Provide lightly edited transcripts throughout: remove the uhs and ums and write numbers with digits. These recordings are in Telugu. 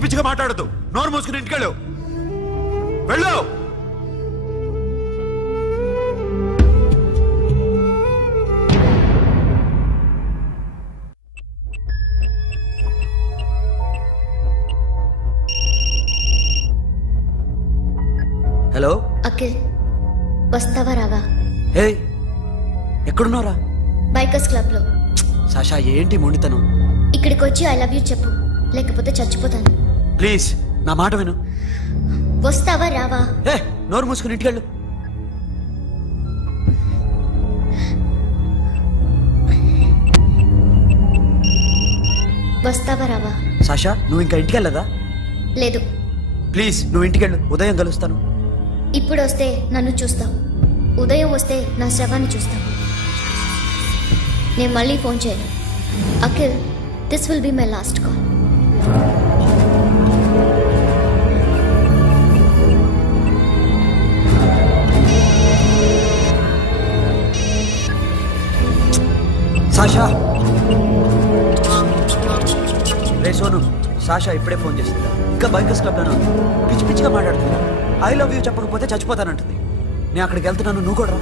పిచ్చి పిచ్చిగా మాట్లాడద్దు. నోరు మూసుకుని ఇంటికెళ్ళు. వెళ్ళు. హలో అఖిల్, వస్తావా రావా? హే, ఎక్కడున్నారా? బైకర్స్ క్లబ్ లో. సాషా, ఏంటి మొండితనం? ఇక్కడికి వచ్చి ఐ లవ్ యూ చెప్పు, లేకపోతే చచ్చిపోతాను. ప్లీజ్ నా మాట విను. వస్తావా రావా? హే, నోరు మూసుకుని ఇంటికెళ్ళు. వస్తావా రావా? సాషా, నువ్వు ఇంకా ఇంటికెళ్ళదా? లేదు. ప్లీజ్ నువ్వు ఇంటికెళ్ళు, ఉదయం కలుస్తాను. ఇప్పుడు వస్తే నన్ను చూస్తావు, ఉదయం వస్తే నా శవాన్ని చూస్తావు. నేను మళ్ళీ ఫోన్ చేయను. Akhil, this will be my last call. Sasha, ray Sonu, Sasha ఇప్పుడే ఫోన్ చేసింది. ఇంకా బైకర్స్ క్లబ్లోనే ఉంది. పిచ్చి పిచ్చిగా మాట్లాడుతున్నా. ఐ లవ్ యూ చెప్పకపోతే చచ్చిపోతానంటుంది. నేను అక్కడికి వెళ్తున్నాను, నువ్వు కూడా రా.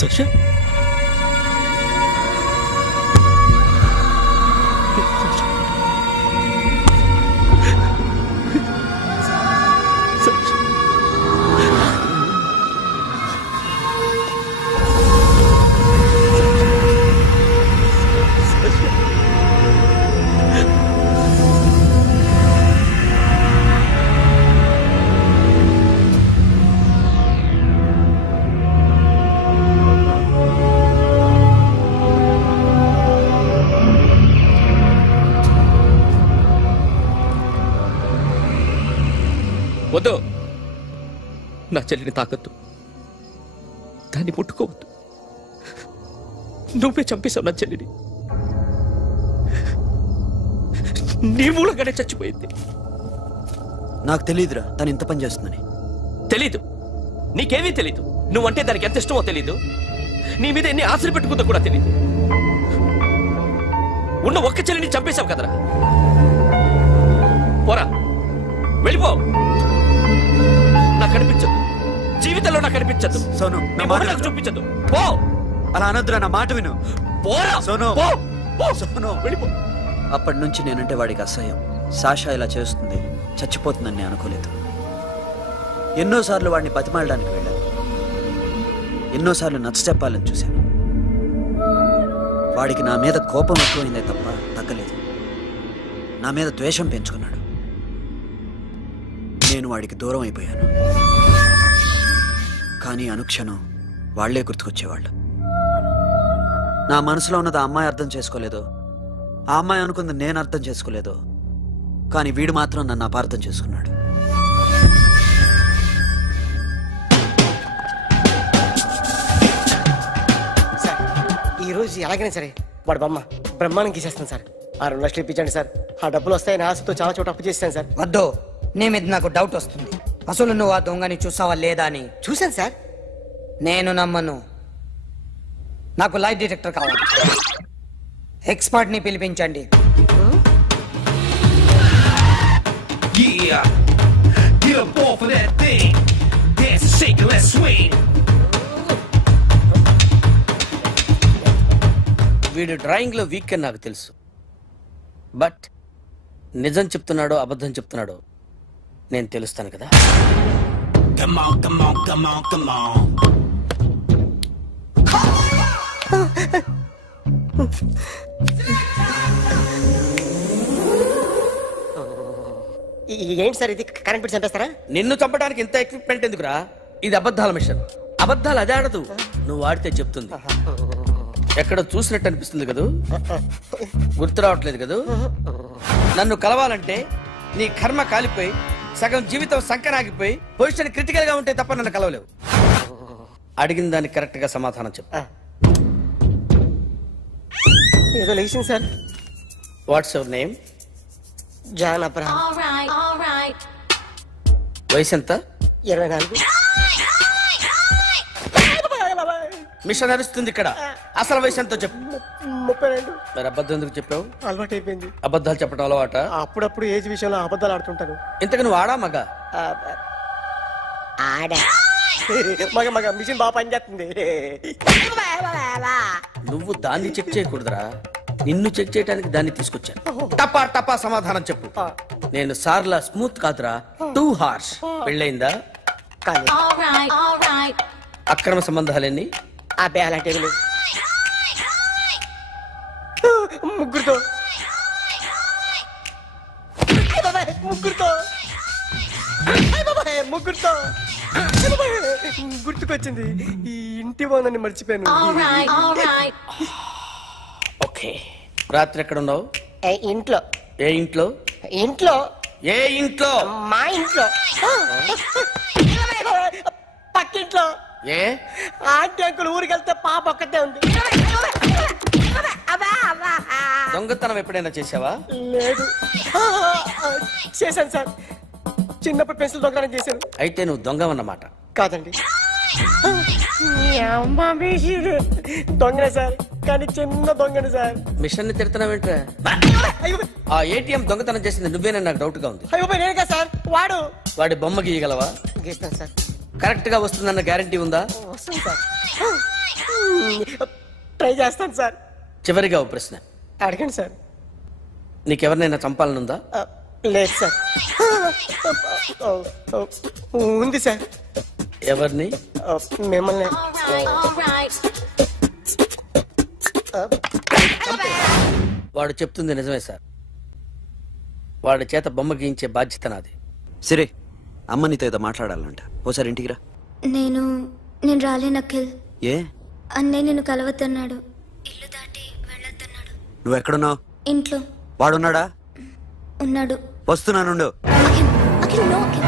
Sasha? వద్దు, నా చెల్లిని తాకద్దు, దాన్ని ముట్టుకోవద్దు. నువ్వే చంపేశావు నా చెల్లిని. నీ మూలంగానే చచ్చిపోయింది. నాకు తెలియదురా తను ఇంత పని చేస్తుందని. తెలీదు, నీకేమీ తెలీదు. నువ్వంటే దానికి ఎంత ఇష్టమో తెలీదు. నీ మీద ఎన్ని ఆశలు పెట్టుకుందో కూడా తెలీదు. ఉన్న ఒక్క చెల్లిని చంపేశావు కదరా. పోరా, వెళ్ళిపో. నాకు కనిపించదు, జీవితంలో నాకు కనిపించదు. సోను, నాకు చూపించదు. పో. అలా అనొద్దురా, నా మాట విను. పోరా సోను. సోను, వెళ్ళిపో. అప్పటి నుంచి నేనంటే వాడికి అసహ్యం. సాషా ఇలా చేస్తుంది, చచ్చిపోతుందని నేను అనుకోలేదు. ఎన్నోసార్లు వాడిని బతిమాలడానికి వెళ్ళాను, ఎన్నోసార్లు నచ్చ చెప్పాలని చూశాను. వాడికి నా మీద కోపం ఎక్కువైందే తప్ప తగ్గలేదు. నా మీద ద్వేషం పెంచుకున్నాడు. నేను వాడికి దూరం అయిపోయాను. కానీ అనుక్షణం వాళ్లే గుర్తుకొచ్చేవాళ్ళు. నా మనసులో ఉన్నది ఆ అమ్మాయి అర్థం చేసుకోలేదు, ఆ అమ్మాయి అనుకుంది నేను అర్థం చేసుకోలేదు. కానీ వీడు మాత్రం నన్ను అపార్థం చేసుకున్నాడు. సార్, ఈరోజు ఎలాగైనా సరే వాడు బొమ్మ బ్రహ్మాండం గీసేస్తాను సార్. 6 లక్షలు ఇప్పించండి సార్. ఆ డబ్బులు వస్తాయని ఆశతో చాలా చోట అప్పు చేస్తాను సార్. వద్దు, నీ మీద నాకు డౌట్ వస్తుంది. అసలు నువ్వు ఆ దొంగని చూసావా లేదా అని. చూశాను సార్. నేను నమ్మను. నాకు లైట్ డిటెక్టర్ కావాలి. ఎక్స్పర్ట్ ని పిలిపించండి. వీడు డ్రాయింగ్ లో వీక్ అని నాకు తెలుసు. బట్ నిజం చెప్తున్నాడో అబద్ధం చెప్తున్నాడో నేను తెలుస్తాను కదా. Come on, come on, come on, come on. ఏంటి సార్ ఇది? కరెంట్ బిల్ చంపేస్తారా? నిన్ను చంపడానికి ఇంత ఎక్విప్మెంట్ ఎందుకురా? ఇది అబద్ధాల మిషన్. అబద్ధాలు అదే ఆడదు, నువ్వు ఆడితే చెప్తుంది. ఎక్కడ చూసినట్టు అనిపిస్తుంది కదూ? గుర్తు రావట్లేదు కదూ? నన్ను కలవాలంటే నీ కర్మ కాలిపోయి సగం జీవితం సంకరాగిపోయి పొజిషన్ క్రిటికల్ గా ఉంటే తప్ప నన్ను కలవలేవు. అడిగిన దానికి కరెక్ట్ గా సమాధానం చెప్పు. ఏదో లేచింది sir. What's your name? John Abraham. వయసు ఎంత? 24. మిషన్ నడుస్తుంది ఇక్కడ. అసలు వయసు ఎంతో చెప్పు. 32. మరి అబద్ధం ఎందుకు చెప్పావు? అలవాటు అయిపోయింది. అబద్ధాలు చెప్పడం అలవాట? అప్పుడప్పుడు ఏజ్ విషయంలో అబద్ధాలు ఆడుతుంటాను. ఇంతకు నువ్వు ఆడా మగ? ఆడా. మగ మిషన్ బాగా పనిచేస్తుంది. నువ్వు దాన్ని చెక్ చేయకూడదురా, నిన్ను చెక్ చేయడానికి దాన్ని తీసుకొచ్చాను. టపా టపా సమాధానం చెప్పు. నేను సార్లా స్మూత్ కాదురా, టూ హార్ష్. పెళ్ళయిందా? అక్రమ సంబంధాలన్నీ? అబ్బే అలాంటి ముగ్గురుతో ముగ్గురుతో గుర్తుకొచ్చింది. ఈ ఇంటి బాగుందని మర్చిపోయాను. ఓకే. రాత్రి ఎక్కడ ఉన్నావు? ఇంట్లో. ఏ ఇంట్లో? ఇంట్లో. ఏ ఇంట్లో? మా ఇంట్లో. పక్కింట్లో. ఏ ఆంటీ అంకుల్ ఊరికి వెళ్తే పాప ఒక్కతే ఉంది. దొంగతనం ఎప్పుడైనా చేసావా? లేదు. చేశాను సార్, చిన్నప్పుడు పెన్సిల్ దొంగతనం చేశాను. అయితే నువ్వు దొంగవన్నమాట. కాదండి, దొంగనే సార్, కానీ చిన్న దొంగని సార్. మిషన్ ని తిడుతున్నావేంట్రా? ఆ ఏటీఎం దొంగతనం చేసింది నువ్వేనని నాకు డౌట్ గా ఉంది. అయ్యో నేనే సార్. వాడి బొమ్మ గీయగలవా? గీస్తాను సార్. కరెక్ట్ గా వస్తుందన్న గ్యారంటీ ఉందా? వస్తాను సార్, ట్రై చేస్తాను సార్. చివరిగా ఓ ప్రశ్న అడగండి సార్. నీకెవరినైనా చంపాలనుందా? లేదు సార్. ఉంది సార్. ఎవరిని? మిమ్మల్ని. వాడు చెప్తుంది నిజమే సార్. వాడి చేత బొమ్మ గీయించే బాధ్యత నాది. సరే, అమ్మ నీతో ఏదో మాట్లాడాలంట. ఓసారి ఇంటికి రా. నేను రాలేను అఖిల్. ఏ? అన్నయ్య నిన్ను కలవద్దన్నాడు. ఇల్లు దాటి వెళ్ళొద్దన్నాడు. నువ్వు ఎక్కడున్నావు? ఇంట్లో. వాడున్నాడా? ఉన్నాడు. వస్తున్నానుండు. అఖిల్, అఖిల్, నో అఖిల్.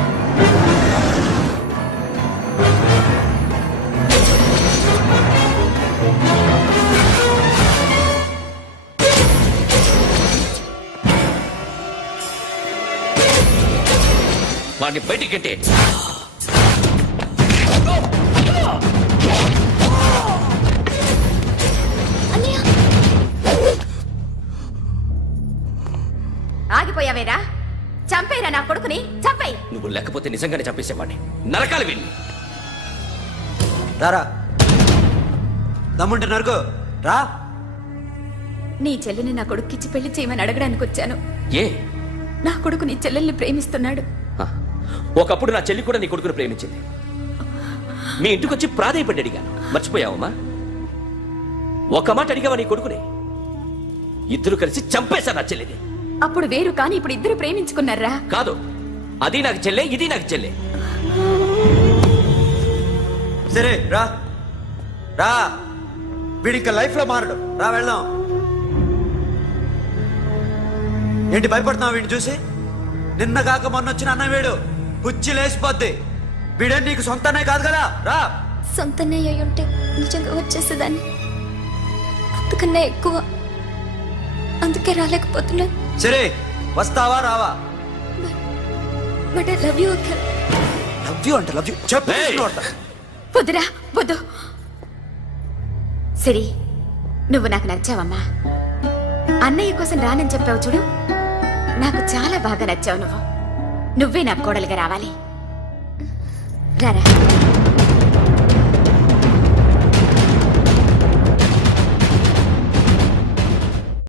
వాడిని బయటికి గంటే. ఆగిపోయావేరా? చంపేరా నా కొడుకుని, చంపేయి. నువ్వు లేకపోతే నిజంగానే చంపేసేవాడిని. నరకాలి వీడిని. రారా, దమ్ముంటే నరుకు రా. నీ చెల్లిని నా కొడుక్కిచ్చి పెళ్లి చేయమని అడగడానికి వచ్చాను. ఏ? నా కొడుకు నీ చెల్లెల్ని ప్రేమిస్తున్నాడు. ఒకప్పుడు నా చెల్లి కూడా నీ కొడుకును ప్రేమించింది. మీ ఇంటికి వచ్చి ప్రాధాయపడి అడిగాను. మర్చిపోయావమ్మా? ఒక మాట అడిగావా నీ కొడుకుని? ఇద్దరు కలిసి చంపేశారు నా చెల్లిని. అప్పుడు వేరు, కానీ ఇప్పుడు ఇద్దరు ప్రేమించుకున్నారా? కాదు, అది నాకు చెల్లె, ఇది నాకు చెల్లె. సరే రా రా, వీడి ఇంకా లైఫ్ లో మారడు. రా వెళ్దాం. ఏంటి భయపడుతున్నావు వీడిని చూసి? నిన్న కాక మొన్న వచ్చిన అన్న వీడు పుచ్చి లేచిపోద్ది. వీడే నీకు సొంతనే కాదు కదా. రా. సొంతనే అయి ఉంటే నిజంగా వచ్చేసేదాన్ని. అంతకన్నా ఎక్కువ. అందుకే రాలేకపోతున్నాను. సరే, వస్తావా రావా? But I love you Akhil. Love you అంటే లవ్ యూ చెప్పు. వద్దురా, వద్దు. సిరి, నువ్వు నాకు నచ్చావమ్మా. అన్నయ్య కోసం రానని చెప్పావు చూడు, నాకు చాలా బాగా నచ్చావు. నువ్వే నా కోడలుగా రావాలి. రారా.